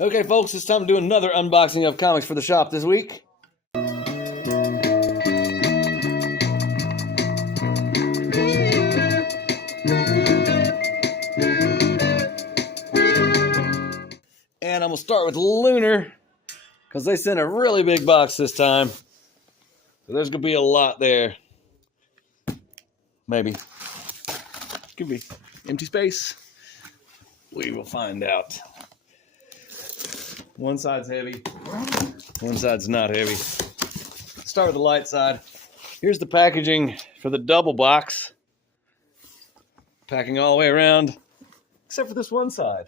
Okay, folks, it's time to do another unboxing of comics for the shop this week. And I'm going to start with Lunar, because they sent a really big box this time. So there's going to be a lot there. Maybe. Could be empty space. We will find out. One side's heavy. One side's not heavy. Let's start with the light side. Here's the packaging for the double box. Packing all the way around, except for this one side.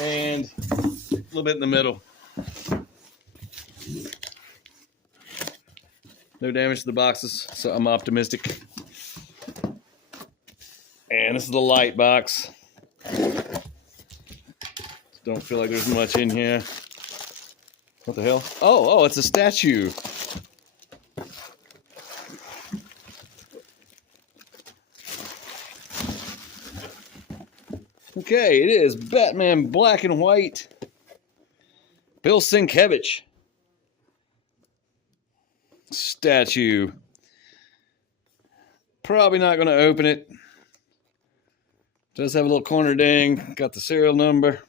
And a little bit in the middle. No damage to the boxes, so I'm optimistic. And this is the light box. Don't feel like there's much in here. What the hell? Oh, it's a statue. Okay, it is Batman Black and White. Bill Sienkiewicz. Statue. Probably not going to open it. Does have a little corner ding. Got the serial number.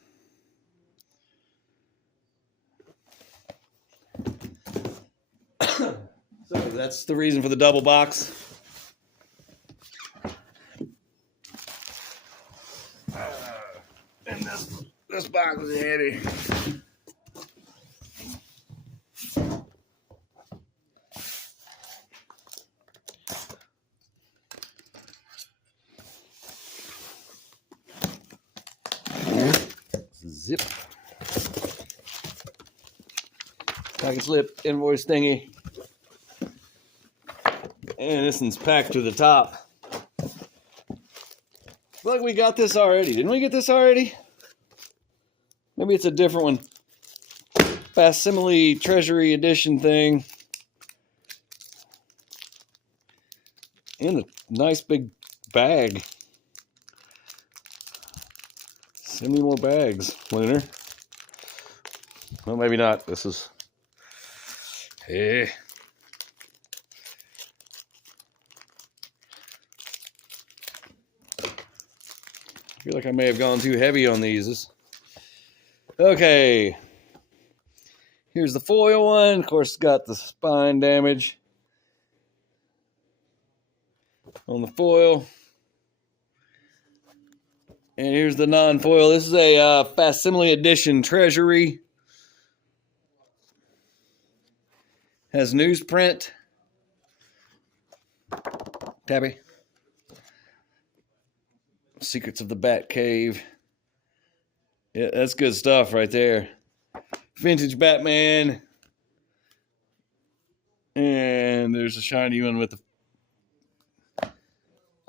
So that's the reason for the double box. And this box is heavy. Zip. Package slip, invoice thingy. And this one's packed to the top. Look, we got this already. Didn't we get this already? Maybe it's a different one. Facsimile Treasury Edition thing. In a nice big bag. Send me more bags, Lunar. Well, maybe not. This is... Hey. I feel like I may have gone too heavy on these. Okay. Here's the foil one. Of course, it's got the spine damage on the foil. And here's the non-foil. This is a Facsimile Edition Treasury. Has newsprint. Tabby. Secrets of the Bat Cave. Yeah, that's good stuff right there. Vintage Batman. And there's a shiny one with the...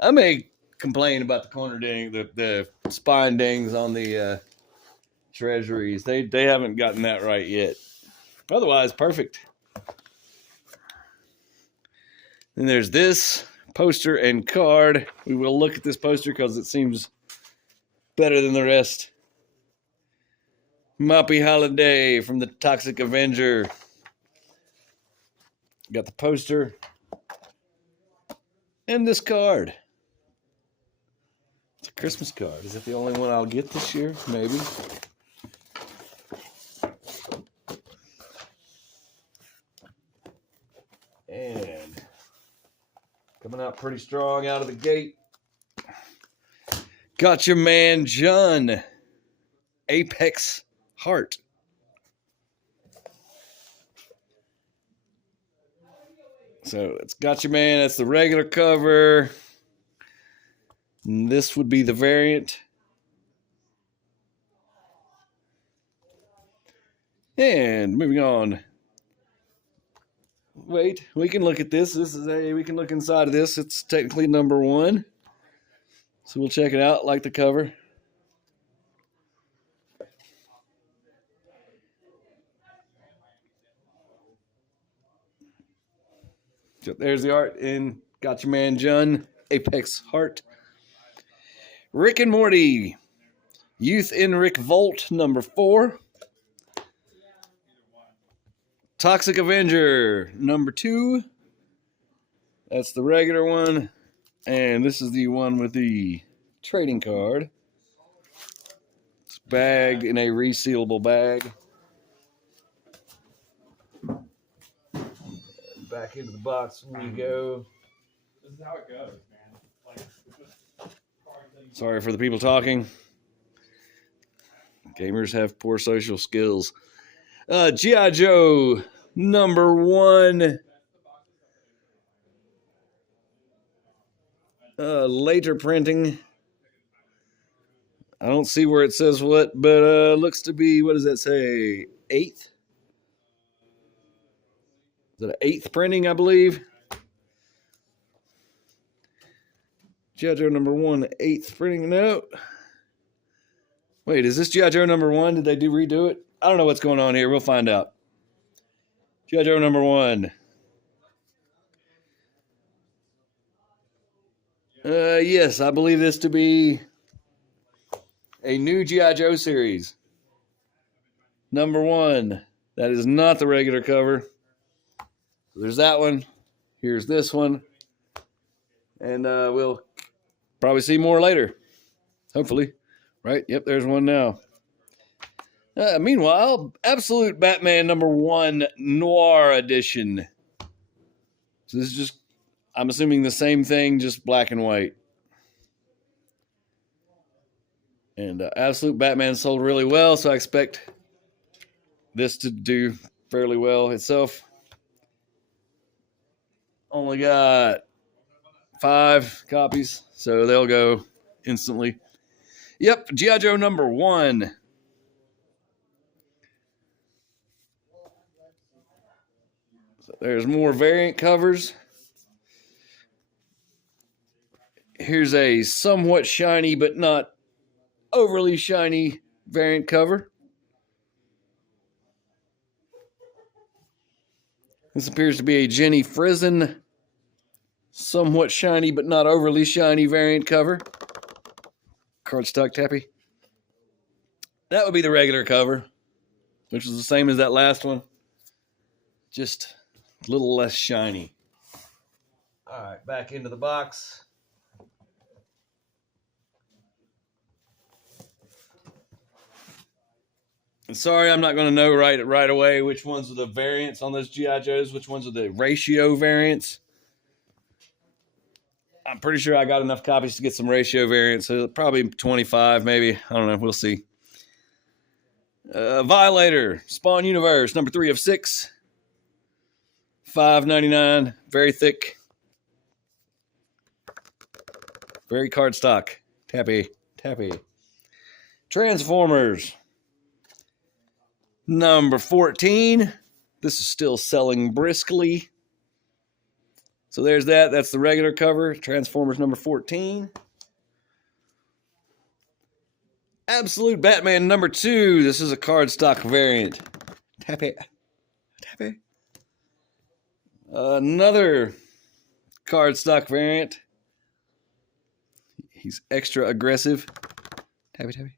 I may complain about the corner ding, the spine dings on the treasuries. They haven't gotten that right yet. Otherwise, perfect. Then there's this poster and card. We will look at this poster because it seems better than the rest. Moppy Holiday from the Toxic Avenger. Got the poster. And this card. It's a Christmas card. Is it the only one I'll get this year? Maybe. And coming out pretty strong out of the gate. Got your man, John. Apex Heart. So it's got your man. That's the regular cover. And this would be the variant. And moving on. Wait, we can look at this. We can look inside of this. It's technically number 1. So we'll check it out, like the cover. So there's the art in Got Your Man John, Apex Heart. Rick and Morty, Youth Enric Volt, number 4. Toxic Avenger, number 2. That's the regular one. And this is the one with the trading card. It's bagged in a resealable bag. Back into the box we go. This is how it goes, man. Sorry for the people talking. Gamers have poor social skills. G.I. Joe, number 1. Later printing. I don't see where it says what, but looks to be, what does that say? 8th? Is it an 8th printing, I believe? G.I. Joe number 1, 8th printing. No. Wait, is this G.I. Joe number 1? Did they redo it? I don't know what's going on here. We'll find out. G.I. Joe number 1. Yes, I believe this to be a new G.I. Joe series. Number 1. That is not the regular cover. There's that one. Here's this one. And we'll probably see more later. Hopefully. Right? Yep, there's one now. Meanwhile, Absolute Batman number 1 Noir Edition. So this is just, I'm assuming the same thing, just black and white. And Absolute Batman sold really well, so I expect this to do fairly well itself. Only got 5 copies, so they'll go instantly. Yep, G.I. Joe number 1. So there's more variant covers. Here's a somewhat shiny but not overly shiny variant cover. This appears to be a Jenny Frizen, somewhat shiny but not overly shiny variant cover. Cardstock tappy. That would be the regular cover, which is the same as that last one, just a little less shiny. All right, back into the box. And sorry, I'm not going to know right away which ones are the variants on those G.I. Joes, which ones are the ratio variants. I'm pretty sure I got enough copies to get some ratio variants, so probably 25 maybe. I don't know. We'll see. Violator, Spawn Universe, number 3 of 6. $5.99. Very thick. Very cardstock. Tappy. Transformers, number 14. This is still selling briskly. So there's that. That's the regular cover. Transformers number 14. Absolute Batman number 2. This is a cardstock variant. Tappy. Another cardstock variant. He's extra aggressive. Tappy.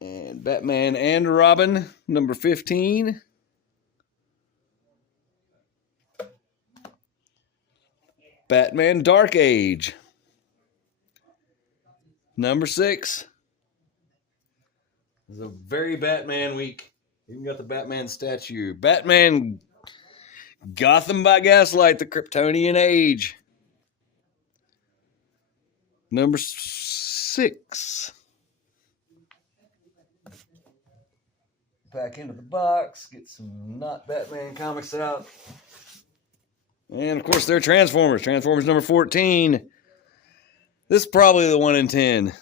And Batman and Robin number 15. Batman Dark Age, number 6. It's a very Batman week. Even got the Batman statue. Batman Gotham by Gaslight, the Kryptonian Age, number 6. Back into the box. Get some not Batman comics out. And, of course, they're Transformers. Transformers number 14. This is probably the 1 in 10.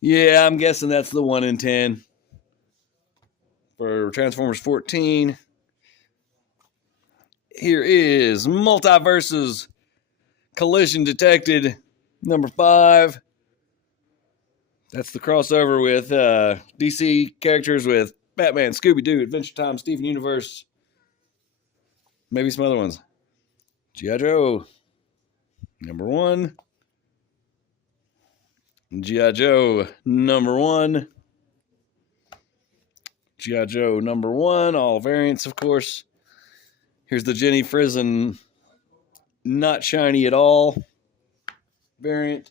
Yeah, I'm guessing that's the 1 in 10. For Transformers 14. Here is Multiverses Collision Detected number 5. That's the crossover with DC characters with Batman, Scooby-Doo, Adventure Time, Steven Universe. Maybe some other ones. G.I. Joe, number 1. G.I. Joe number 1. G.I. Joe number 1, all variants, of course. Here's the Jenny Frizen, not shiny at all variant.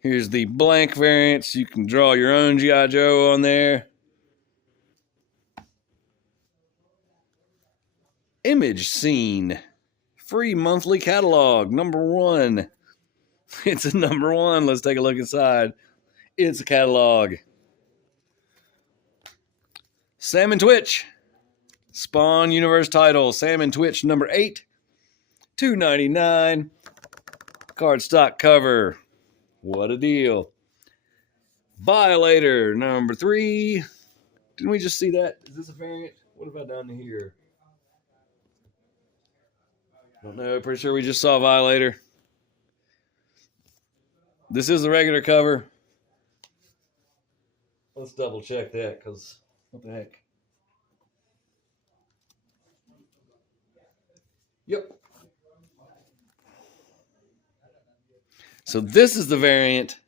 Here's the blank variants. You can draw your own G.I. Joe on there. Image Scene, free monthly catalog, number 1. It's a number 1. Let's take a look inside. It's a catalog. Sam and Twitch, Spawn Universe title, Sam and Twitch number 8, $2.99. Cardstock cover. What a deal. Violator number 3. Didn't we just see that? Is this a variant? What have I done here? Don't know. Pretty sure we just saw Violator. This is the regular cover. Let's double check that, because what the heck? Yep. So this is the variant.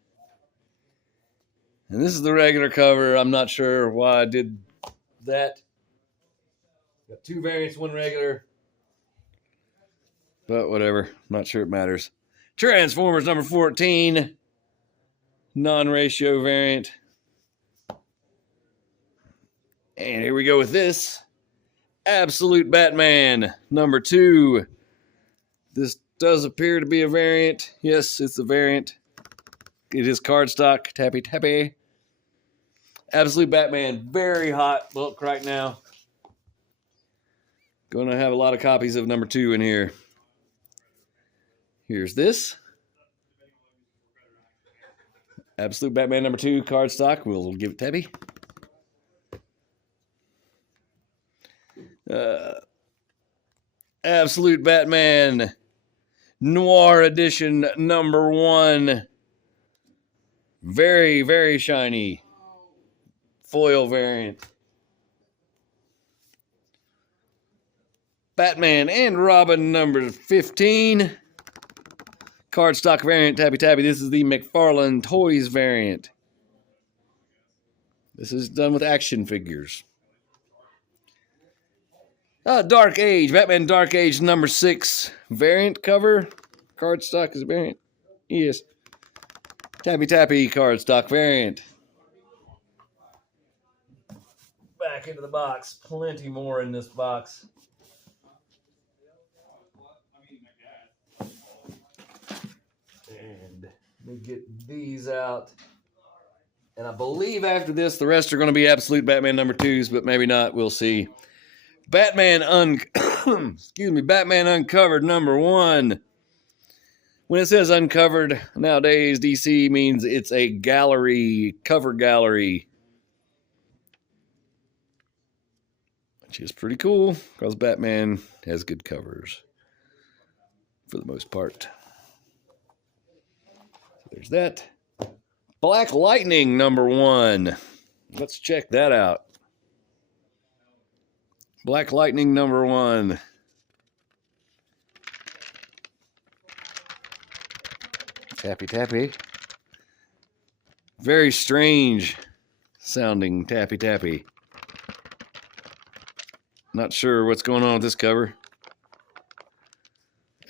And this is the regular cover. I'm not sure why I did that. Got 2 variants, 1 regular. But whatever. Not sure it matters. Transformers number 14. Non-ratio variant. And here we go with this. Absolute Batman number 2. This does appear to be a variant. Yes, it's a variant. It is cardstock. Tappy tappy. Absolute Batman. Very hot book right now. Going to have a lot of copies of number 2 in here. Here's this. Absolute Batman number 2 cardstock. We'll give it tappy. Absolute Batman Noir Edition number 1. Very, very shiny. Foil variant. Batman and Robin number 15. Cardstock variant, tappy tappy. This is the McFarlane Toys variant. This is done with action figures. Dark Age, Batman Dark Age number 6 variant cover. Cardstock is a variant. Yes. Tappy tappy cardstock variant. Back into the box. Plenty more in this box. And let me get these out. And I believe after this, the rest are going to be Absolute Batman number 2s, but maybe not. We'll see. Batman Batman Uncovered number 1. When it says uncovered, nowadays DC means it's a gallery, cover gallery. Which is pretty cool, because Batman has good covers. For the most part. So there's that. Black Lightning number 1. Let's check that out. Black Lightning number 1. Tappy tappy. Very strange sounding tappy tappy. Not sure what's going on with this cover.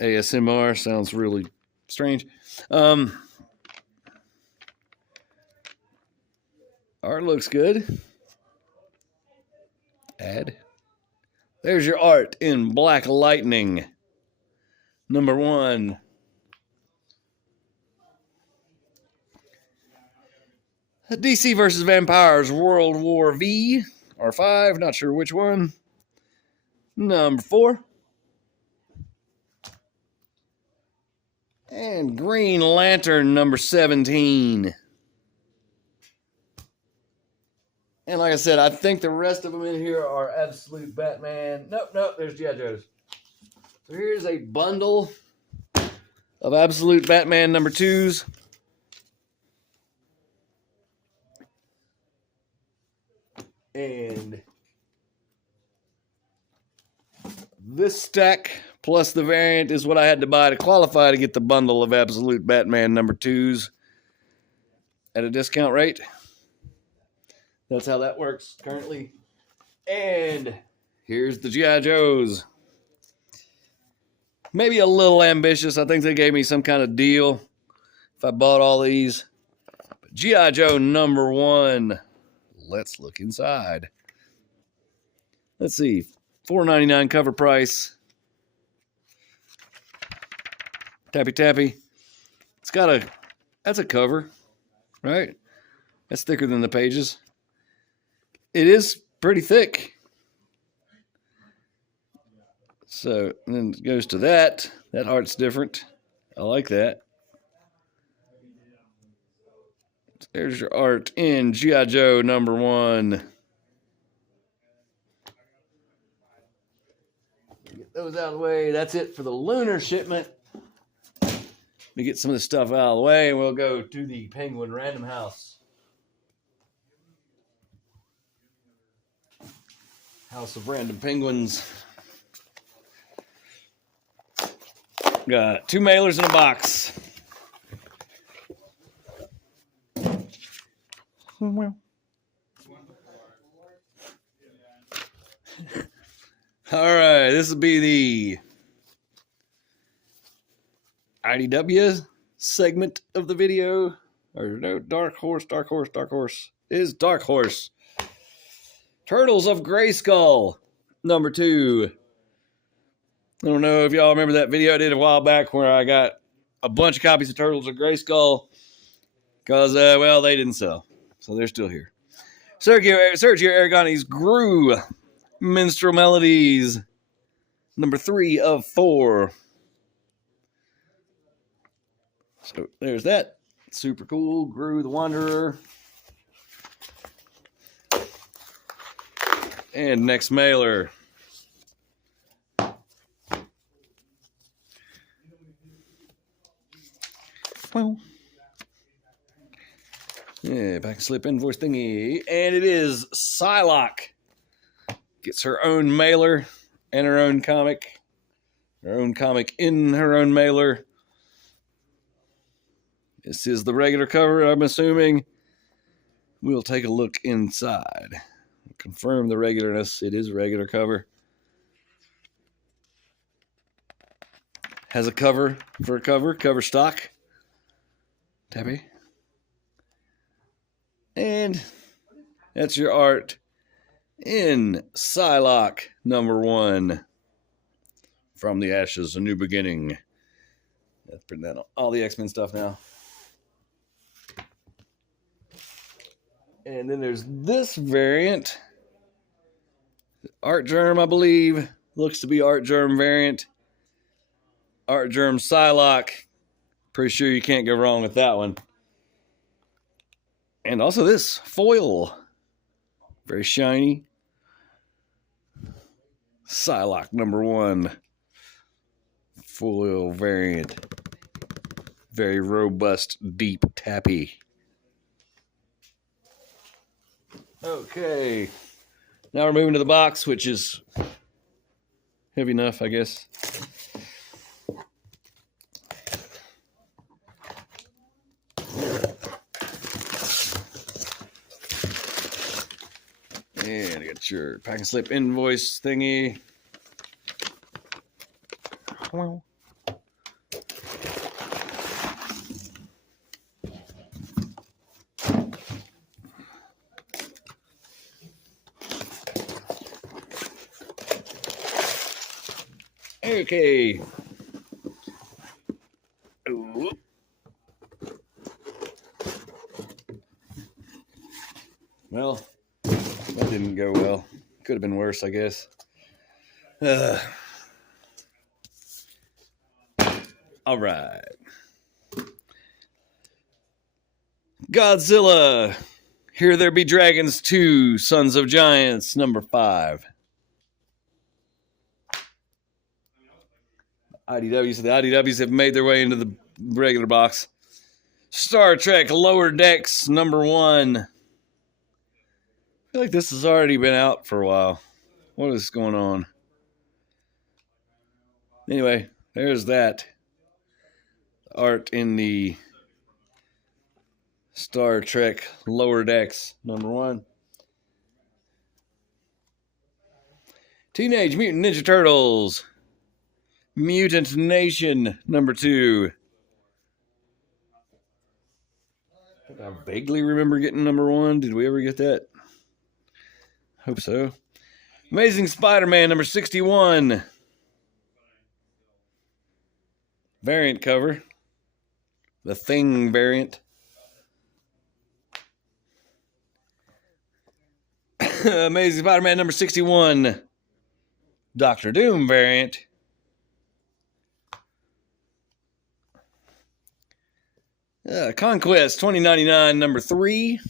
ASMR sounds really strange. Art looks good. Add. There's your art in Black Lightning. Number 1. DC versus Vampires World War V. Or 5, not sure which one. Number 4. And Green Lantern number 17. And like I said, I think the rest of them in here are Absolute Batman. Nope, there's G.I. Joe's. So here's a bundle of Absolute Batman number 2s. And this stack plus the variant is what I had to buy to qualify to get the bundle of Absolute Batman number 2s. at a discount rate. That's how that works currently. And here's the G.I. Joes. Maybe a little ambitious. I think they gave me some kind of deal if I bought all these. G.I. Joe number 1. Let's look inside. Let's see. $4.99 cover price. Tappy tappy. It's got a, that's a cover, right? That's thicker than the pages. It is pretty thick. So then it goes to that. That art's different. I like that. There's your art in G.I. Joe number 1. Get those out of the way. That's it for the Lunar shipment. Let me get some of this stuff out of the way and we'll go to the Penguin Random House. House of Random Penguins. Got 2 mailers in a box. Well. All right, this will be the IDW segment of the video. Or no, Dark Horse. It is Dark Horse. Turtles of Grayskull, number 2. I don't know if y'all remember that video I did a while back where I got a bunch of copies of Turtles of Grayskull because, well, they didn't sell. So they're still here. Sergio Aragonese Gru Minstrel Melodies, number 3 of 4. So there's that. Super cool. Gru the Wanderer. And next mailer. Well. Yeah, back and slip invoice thingy. And it is Psylocke. Gets her own mailer and her own comic. Her own comic in her own mailer. This is the regular cover, I'm assuming. We'll take a look inside. Confirm the regularness. It is a regular cover. Has a cover for a cover stock. Tappy. And that's your art in Psylocke number 1. From the Ashes, A New Beginning. Let's print that on all the X-Men stuff now. And then there's this variant. Art Germ, I believe. Looks to be Art Germ variant. Art Germ Psylocke. Pretty sure you can't go wrong with that one. And also this foil. Very shiny. Psylocke number 1. Foil variant. Very robust, deep, tappy. Okay. Now we're moving to the box, which is heavy enough, I guess. And I got your pack and slip invoice thingy. Well. Okay. Ooh. Well, that didn't go well. Could have been worse, I guess. All right. Godzilla. Here There Be Dragons 2, Sons of Giants, number 5. IDWs. So the IDWs have made their way into the regular box. Star Trek Lower Decks, number 1. I feel like this has already been out for a while. What is going on? Anyway, there's that. Art in the Star Trek Lower Decks, number 1. Teenage Mutant Ninja Turtles, Mutant Nation, number 2. I vaguely remember getting number 1. Did we ever get that? Hope so. Amazing Spider-Man, number 61. Variant cover. The Thing variant. Amazing Spider-Man, number 61. Doctor Doom variant. Conquest 2099, number 3.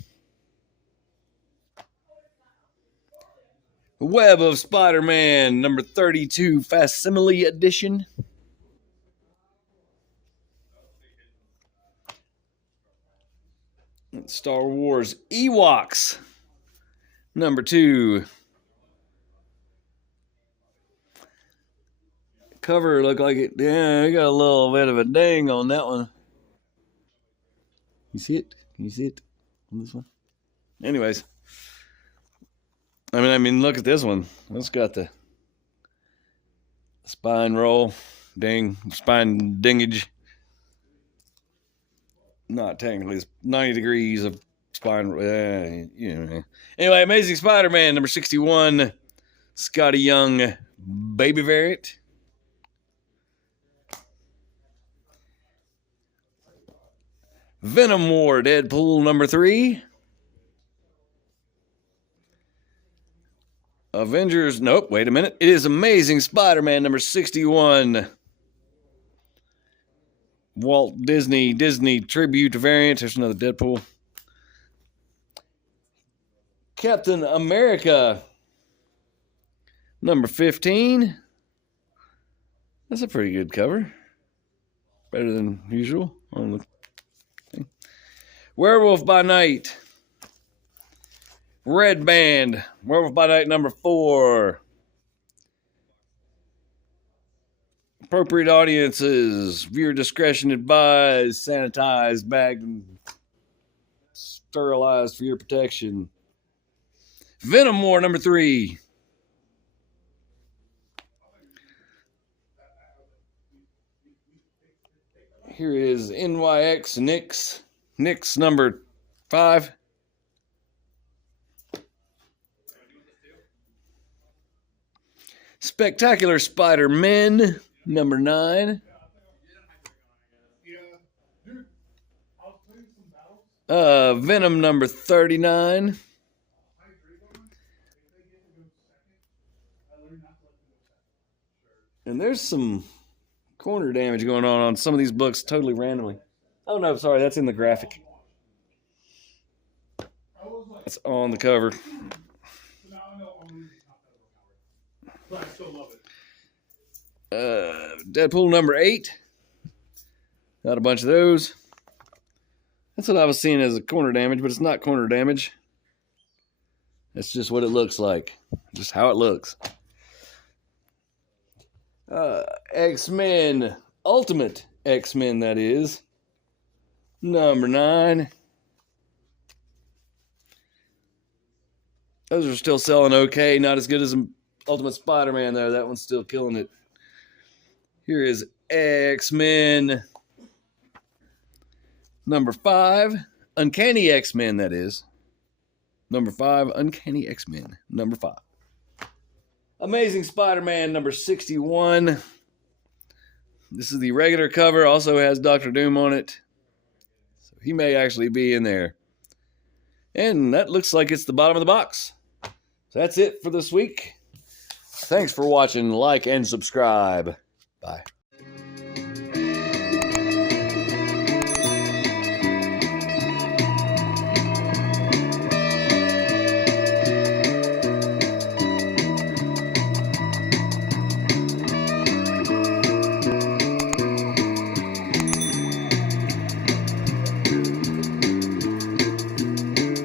Web of Spider-Man, number 32, Facsimile Edition. Star Wars Ewoks, number 2. Cover looked like it. Yeah, I got a little bit of a ding on that one. You see it? Can you see it on this one? Anyways, I mean, look at this one. It's got the spine roll, spine dingage. Not technically, it's 90 degrees of spine. Anyway, Amazing Spider-Man, number 61, Scotty Young, baby variant. Venom War, Deadpool, number 3. Avengers, nope, wait a minute. It is Amazing Spider-Man, number 61. Walt Disney tribute variant. There's another Deadpool. Captain America, number 15. That's a pretty good cover. Better than usual. Werewolf by Night. Red Band. Werewolf by Night, number 4. Appropriate audiences. Viewer discretion advised. Sanitized, bagged, and sterilized for your protection. Venom War, number 3. Here is NYX Nyx number 5. Spectacular Spider-Men, number 9. Venom number 39. And there's some corner damage going on some of these books totally randomly. Oh no, sorry, that's in the graphic. That's on the cover. But I still love it. Deadpool number 8. Got a bunch of those. That's what I was seeing as a corner damage, but it's not corner damage. That's just what it looks like. Just how it looks. X-Men. Ultimate X-Men, that is. Number 9. Those are still selling okay. Not as good as Ultimate Spider-Man, though. That one's still killing it. Here is X-Men. Number 5. Uncanny X-Men, that is. Number 5. Uncanny X-Men. Number 5. Amazing Spider-Man, number 61. This is the regular cover. Also has Doctor Doom on it. So he may actually be in there. And that looks like it's the bottom of the box. So that's it for this week. Thanks for watching. Like and subscribe. Bye.